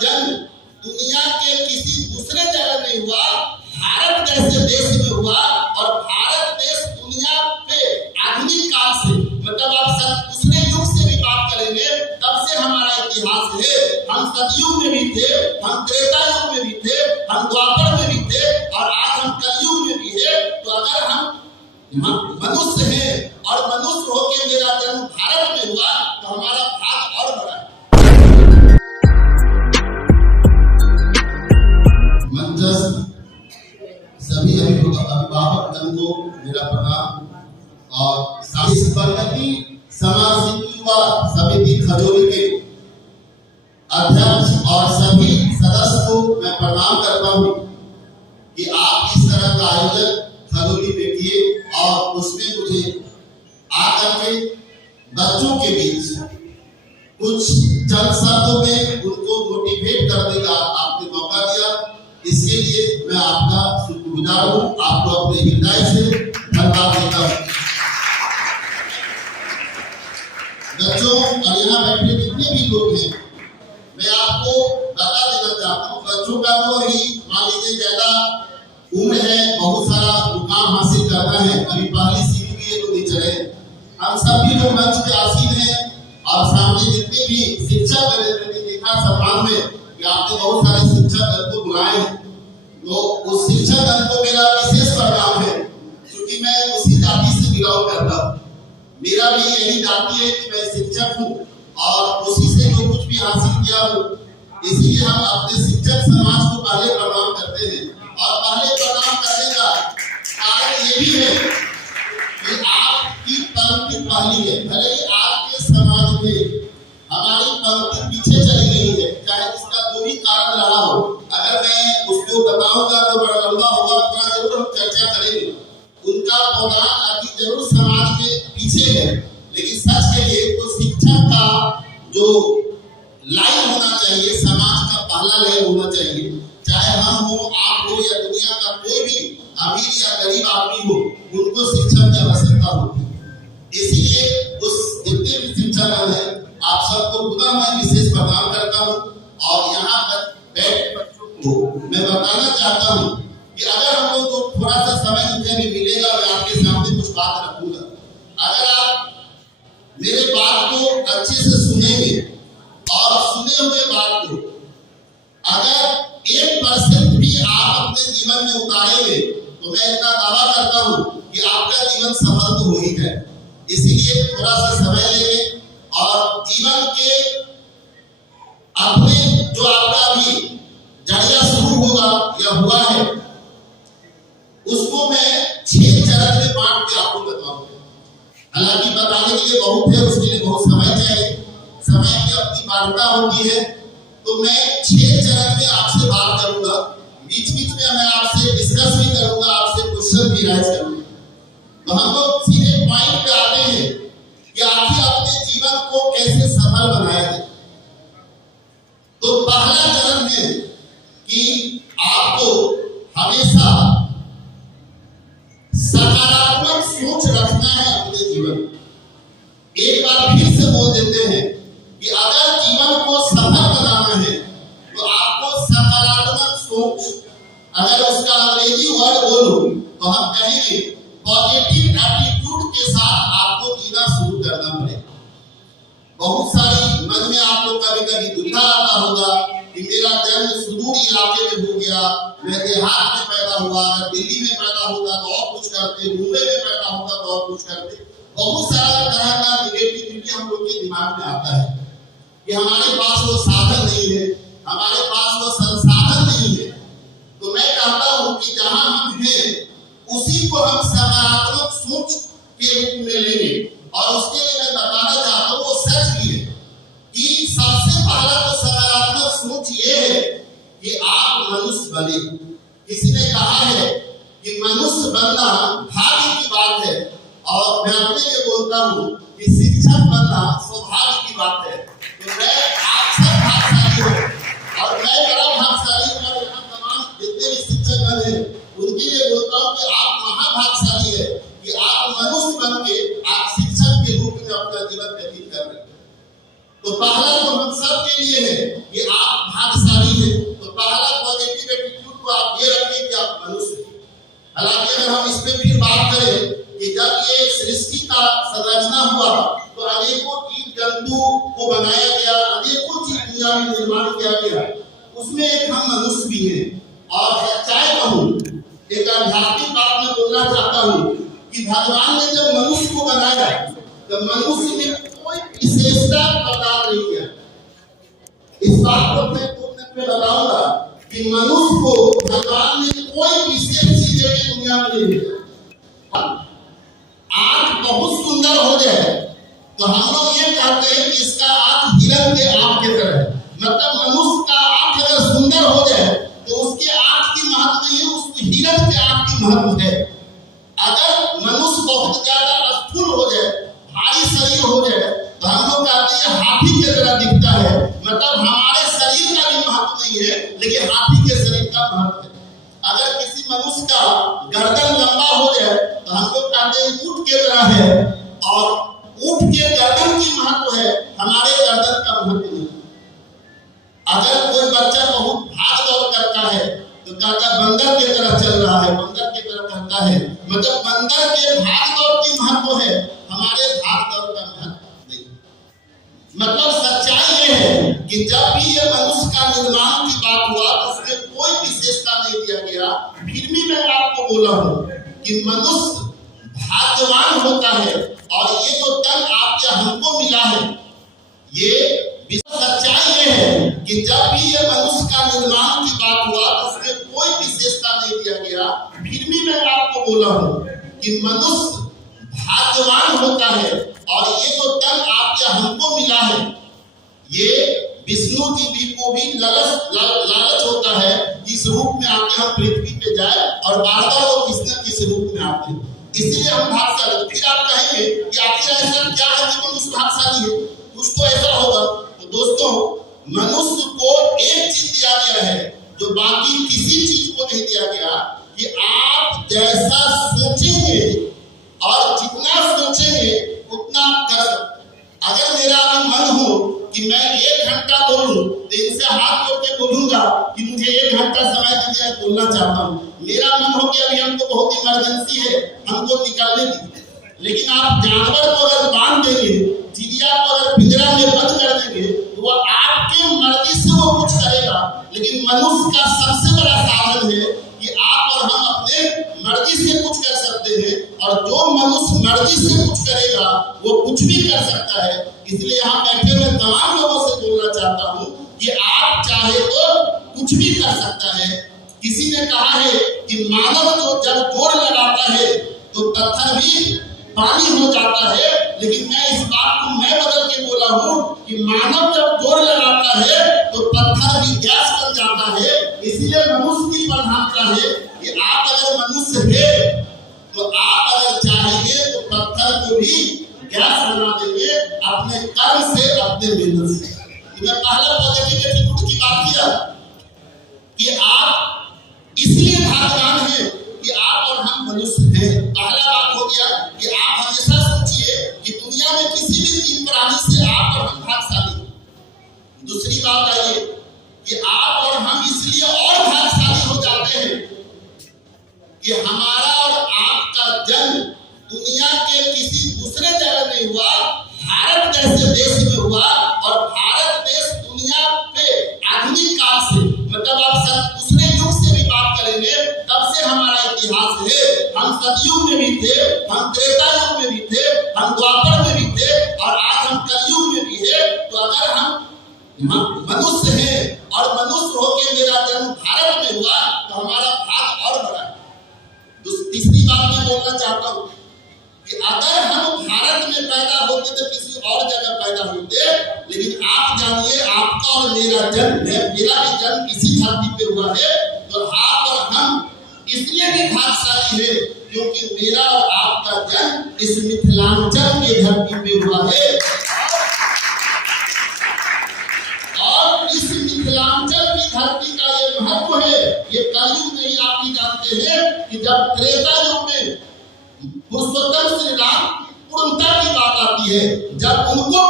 जन्म दुनिया के किसी दूसरे जगह नहीं हुआ, भारत जैसे देश में हुआ। और भारत देश दुनिया पे आधुनिक काल से, मतलब आप दूसरे युग से भी बात करेंगे तब से हमारा इतिहास है। हम सतयुग में भी थे, हम त्रेता युग में भी थे, हम द्वापर में भी थे और आज हम कलयुग में भी है। तो अगर हम मनुष्य हैं और मनुष्य होकर मेरा जन्म भारत में हुआ तो हमारा भाग और बड़ा है। मंचस्थ सभी अभिभावक जन को मेरा प्रणाम और प्रगति समाज युवा समिति खजूरी के अध्यक्ष और सभी सदस्य को मैं प्रणाम करता हूँ कि आप इस तरह का आयोजन खजूरी में किए और उसमें मुझे आकर के बच्चों के बीच कुछ चंद शब्दों में उनको मोटिवेट करने का आपने मौका दिया। इसके लिए मैं आपका शुक्रगुजार हूँ, आपको अपने हृदय से धन्यवाद देता हूँ। बच्चों और यहाँ बैठे जितने भी लोग हैं, मैं आपको बता देना चाहता हूँ, बच्चों का तो ही मान लीजिए ज्यादा उम्र है, बहुत सारा मुकाम हासिल करना है, अभी पहली सीढ़ी भी है तो नहीं चले। हम सभी जो मंच पे आसीन हैं और सामने जितने भी शिक्षक मैंने देखा सम्मान में कि आपने बहुत सारे शिक्षक दल को बुलाए हैं, तो उस शिक्षक दल को मेरा विशेष प्रणाम है क्योंकि मैं उसी जाति से बिलोंग करता हूँ। मेरा भी यही जाति है कि मैं शिक्षक हूँ और उसी से जो कुछ भी हासिल किया हूँ, इसीलिए हम अपने शिक्षक समाज को पहले प्रणाम करते हैं। और पहले प्रणाम करने का कारण ये भी है कि आपकी पंक्ति पहली है। भले ही आपके समाज में हमारी पंक्ति पीछे चली गई है, चाहे इसका जो भी कारण रहा हो, अगर मैं उसको बताऊंगा तो बड़ा लंबा होगा, थोड़ा जरूर हम चर्चा करेंगे। उनका योगदान अभी जरूर समाज में पीछे है, लेकिन सच कहिए तो शिक्षक का जो लाइन होना चाहिए, समाज का पहला लाइन होना चाहिए। चाहे हम हो, आप हो या दुनिया का कोई भी अमीर या गरीब आदमी हो, उनको शिक्षक की आवश्यकता होती है। इसीलिए उस जितने भी शिक्षक हैं, आप सबको पुनः मैं विशेष प्रणाम करता हूँ। और यहाँ पर बैठे बच्चों को मैं बताना चाहता हूँ कि अगर हम लोग को थोड़ा सा समय मुझे भी मिलेगा, मैं आपके सामने कुछ बात रखूंगा। अगर आप मेरे बात को अच्छे से सुनेंगे और सुने हुए बात को अगर 1% भी आप अपने जीवन में उतारेंगे तो मैं इतना दावा करता हूँ कि आपका जीवन सफल तो हो ही है। इसीलिए थोड़ा सा समय लेंगे और जीवन के अपने जो आपका अभी जरिया शुरू होगा या हुआ है, उसको मैं 6 चरण में बांट के आपको बताऊंगा। हालांकि बताने के लिए बहुत है, उसके लिए बहुत समय चाहिए, समय की अपनी मान्यता होती है। तो मैं 6 चरण में आपसे बात करूंगा, बीच बीच में मैं आपसे डिस्कस भी करूंगा, आपसे क्वेश्चन भी राइज करूंगा। तो हम लोग सीधे पॉइंट पे आते हैं कि आखिर अपने जीवन को कैसे सफल बनाया जाए। तो पहला चरण है कि आपको हमेशा सकारात्मक सोच रखना है अपने जीवन में। एक बार फिर से बोल देते हैं कि अगर जीवन को सफल बनाना है तो आपको सकारात्मक सोच, अगर उसका अंग्रेजी वर्ड बोलूं तो हम कहेंगे पॉजिटिव एटीट्यूड के साथ आपको जीना शुरू करना पड़ेगा। बहुत सारी मन में आपको कभी कभी दुविधा आता होगा कि मेरा जन्म सुदूर इलाके में हो गया, मैं देहात में पैदा हुआ, दिल्ली में पैदा होगा तो और कुछ करते, मुंबई में पैदा होगा तो और कुछ करते। बहुत सारा तरह का निगेटिविटी हम लोग के दिमाग में आता है कि हमारे पास वो साधन नहीं है, हमारे पास वो संसाधन नहीं है। तो मैं कहता हूँ कि जहां हम हैं उसी को हम सकारात्मक सोच के रूप में लेंगे। और उसके लिए मैं बताना चाहता हूँ, वो सच भी है कि सबसे पहला तो सकारात्मक सोच ये है कि आप मनुष्य बने। किसी ने कहा है कि मनुष्य बनना भाग्य की बात है, और मैं अपने लिए बोलता हूँ कि शिक्षक बनना सौभाग्य की बात है। तो मैं आप सब भाग्यशाली हो और मैं बड़ा भाग्यशाली हूँ। यहाँ तमाम जितने भी शिक्षक बन हैं उनके लिए बोलता हूँ कि आप महाभाग्यशाली है कि आप मनुष्य बन के आप शिक्षक के रूप में अपना जीवन व्यतीत कर रहे हैं। तो पहला तो हम सब के लिए है कि आप भाग्यशाली दुनिया में निर्माण किया गया उसमें एक हम मनुष्य भी हैं। और चाहे कहूँ एक आध्यात्मिक बात में बोलना चाहता हूँ कि भगवान ने जब मनुष्य को बनाया तो मनुष्य में कोई विशेषता प्रदान नहीं किया। इस बात को मैं तुमने बताऊंगा कि मनुष्य को भगवान ने कोई विशेष चीज दुनिया में नहीं दिया। आंख बहुत सुंदर हो जाए तो हम लोग ये कहते हैं कि इसका आंख हिरण के आंख की तरह है। मतलब मनुष्य का आंख अगर सुंदर हो जाए तो उसके आंख की महत्व नहीं है, उसको हिरण के आंख की महत्व है। अगर मनुष्य बहुत ज्यादा स्थूल हो जाए, भारी शरीर हो जाए तो हम लोग कहते हैं हाथी की तरह दिखता है। मतलब हमारे शरीर का भी महत्व नहीं है लेकिन हाथी के शरीर का महत्व है। अगर किसी मनुष्य का गर्दन लंबा हो जाए तो हम लोग कहते हैं ऊंट के तरह है, और ऊंट के गर्दन की महत्व है, हमारे गर्दन का महत्व नहीं। अगर कोई बच्चा बहुत भाग दौड़ करता है तो कहता है बंदर की तरह चल रहा है, बंदर की तरह करता है। मतलब बंदर के भाग दौड़ की महत्व है, हमारे भाग दौड़ का महत्व नहीं। मतलब सच्चाई ये है कि जब भी ये मनुष्य का निर्माण की बात हुआ तो उसमें कोई विशेषता नहीं दिया गया। फिर भी मैं आपको बोला हूँ कि मनुष्य भाग्यवान होता है और ये जो तन आप या हमको मिला है, ये सच्चाई ये है कि जब भी ये मनुष्य का निर्माण की बात हुआ तो उसमें कोई विशेषता नहीं दिया गया। फिर भी मैं आपको बोला हूँ कि मनुष्य भाग्यवान होता है और ये जो तन आप या हमको मिला है, ये विष्णु जी को भी लालच होता है इस रूप में आके हम पृथ्वी पे जाए और बार-बार वो किसी न किसी रूप में आते हैं, इसीलिए हम भाग्यशाली। फिर आप कहेंगे कि आखिर ऐसा क्या है कि मनुष्य भाग्यशाली है, कुछ तो ऐसा होगा। तो दोस्तों, मनुष्य को एक चीज दिया गया है जो बाकी किसी चीज को नहीं दिया गया, कि आप जैसा सोचेंगे और जितना सोचेंगे उतना कर सकते। अगर मेरा मन हो कि मैं 1 घंटा बोलूं तो इनसे हाथ जोड़ के बोलूंगा कि मुझे 1 घंटा समय दीजिए, बोलना चाहता हूं। मेरा मन हो कि अभी हमको बहुत इमरजेंसी है, हमको निकालने दीजिए। लेकिन आप जानवर को अगर बांध देंगे, चिड़िया को अगर पिंजरा में बंद कर देंगे तो वो आपके मर्जी से वो कुछ करेगा। लेकिन मनुष्य का सबसे बड़ा साधन है कि आप और हम अपने मर्जी से कुछ कर सकते हैं, और जो मनुष्य मर्जी से कुछ करेगा वो कुछ भी कर सकता है। इसलिए यहाँ बैठे मैं तमाम लोगों से बोलना चाहता हूँ कि आप चाहे तो कुछ भी कर सकता है। किसी ने कहा है कि मानव जो जब जोर लगाता है तो पत्थर भी पानी हो जाता है, लेकिन मैं इस बात को मैं बदल के बोला हूँ कि मानव जब जोर लगाता है तो पत्थर भी गैस बन जाता है। इसलिए मनुष्य की प्रधानता है कि आप अगर मनुष्य है तो आप अगर चाहेंगे तो पत्थर को भी गैस बना देंगे अपने कर्म से, अपने मेहनत से। मैं पहला पॉजिटिव एटीट्यूड की बात किया कि आप इसलिए भाग्यवान हैं कि आप और हम मनुष्य हैं। पहला बात हो गया कि आप हमेशा सोचिए कि दुनिया में किसी भी जीव प्राणी से आप और हम भाग्यशाली हैं। दूसरी बात आइए कि आप और हम इसलिए और भाग्यशाली हो जाते हैं कि हमारा और आपका जन्म दुनिया के किसी दूसरे जगह नहीं हुआ, भारत जैसे देश में हुआ। और भारत देश दुनिया पे आधुनिक काल से, मतलब आप सब दूसरे युग से भी बात करेंगे तब से हमारा इतिहास है। हम सतयुग में भी थे, हम त्रेता युग में भी थे, हम द्वापर में भी थे, और आज हम कलयुग में भी है। तो अगर हम मनुष्य हैं और मनुष्य होके मेरा जन्म भारत में हुआ तो हमारा भाग और बड़ा है। तीसरी बात मैं बोलना चाहता हूँ कि अगर हम भारत में पैदा होते तो किसी और जगह पैदा होते, लेकिन आप जानिए आपका और मेरा जन्म है, मेरा भी जन्म इसी धरती पे हुआ है। तो आप और हम इसलिए भी भाग्यशाली है क्योंकि मेरा और आपका जन्म इस मिथिलांचल की धरती पे हुआ है। और इस मिथिलांचल की धरती का ये महत्व है। ये कलयुग में ही आप ही जानते हैं कि जब त्रेता युग में पुरुषोत्तम श्री राम पूर्णता की बात आती है, जब उनको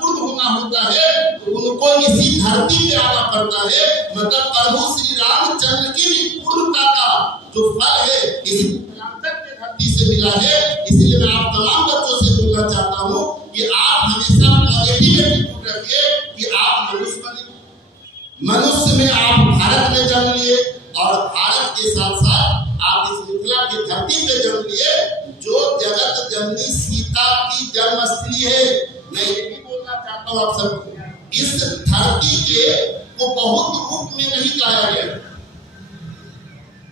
पूर्ण होना होता है तो उनको इसी धरती पे आना पड़ता है। मतलब प्रभु श्री रामचंद्र की भी पूर्णता का जो फल है इसी मिथिलांचल की धरती से मिला है। इसलिए मैं आप तमाम बच्चों से बोलना चाहता हूँ कि आप हमेशा पॉजिटिव एटीट्यूड रखिए कि आप मनुष्य मनुष्य में आप भारत में जन्म लिए और भारत के साथ साथ आप इस मिथिला की धरती पे जन्म लिए, जो जगत जननी सीता की जन्मस्थली है। मैं ये भी बोलना चाहता हूँ आप सबको, इस धरती के को बहुत रूप में नहीं लाया गया,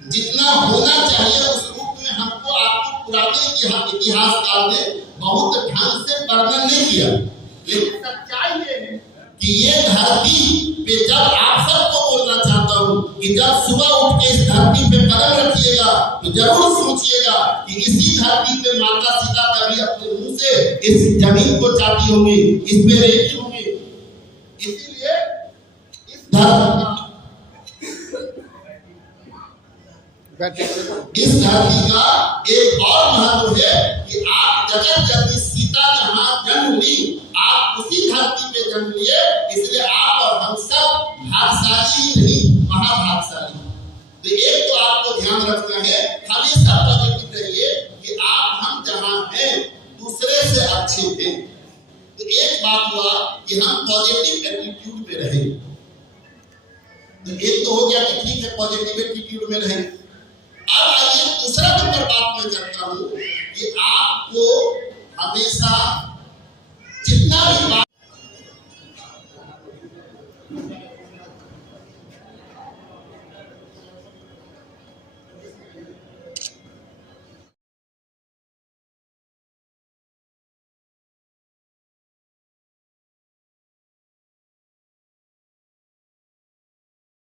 जितना होना चाहिए उस रूप में हमको आपको पुराने इतिहासकार ने बहुत ढंग से वर्णन नहीं किया। लेकिन सच्चाई ये है कि ये धरती पे जब आप सबको बोलना चाहता हूँ कि जब सुबह उठ के इस धरती पे कदम रखिएगा तो जरूर सोचिएगा कि इसी धरती पे माता सीता कभी अपने मुंह से इस जमीन को चाहती होंगी, इस पे रहती होंगी। इसीलिए इस धरती का एक और महत्व है कि आप जगत जननी सीता जहां जन्म ली, आप उसी धरती पे जन्म लिए, इसलिए आप और हम सब भाग्यशाली ही नहीं, महाभाग्यशाली। तो एक तो आपको ध्यान रखना है, हमेशा पॉजिटिव रहिए कि आप हम जहां हैं दूसरे से अच्छे हैं। तो एक बात हुआ कि हम पॉजिटिव एटीट्यूड में रहे। तो एक तो हो गया कि ठीक है पॉजिटिव एटीट्यूड में रहे। अब आइए दूसरा नंबर बात मैं करता हूं कि आपको हमेशा जितना भी बात